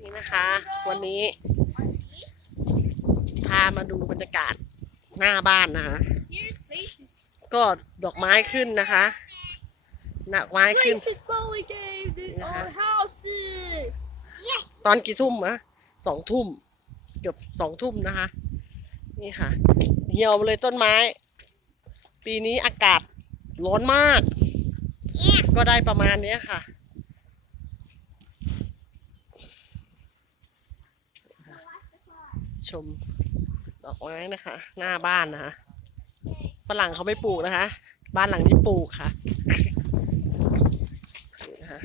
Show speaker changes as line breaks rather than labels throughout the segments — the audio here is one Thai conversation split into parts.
นี่นะคะ วันนี้ พามาดูบรรยากาศหน้าบ้านนะคะ ก็ดอกไม้ขึ้นนะคะดอกไม้ขึ้น ตอนกี่ทุ่มอะสองทุ่มเกือบสองทุ่มนะคะ นี่ค่ะ เหี่ยวเลยต้นไม้ ปีนี้อากาศร้อนมาก ก็ได้ประมาณนี้ค่ะ ชมดอกไม้นะคะ หน้าบ้านนะคะฝรั่งเขาไม่ปลูกนะคะ บ้านหลังนี้ปลูกค่ะนี่นะคะ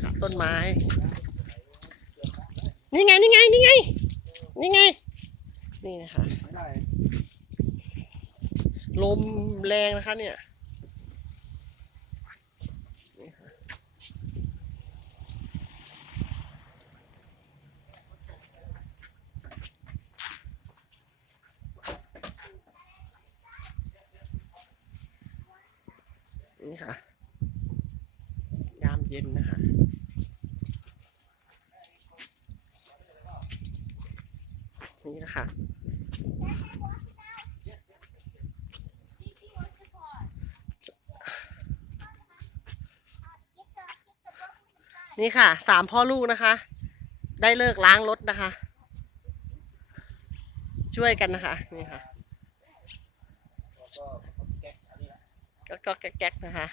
ค่ะต้นไม้ นี่ไง นี่ไง นี่ไง นี่ไง นี่นะคะ ลมแรงนะคะเนี่ย นี่ค่ะ ยามเย็นนะคะนี่นะคะนี่ค่ะสามพ่อลูกนะคะ ได้เลิกล้างรถนะคะ ช่วยกันนะคะ นี่ค่ะ ก็ก็แก๊กๆนะคะ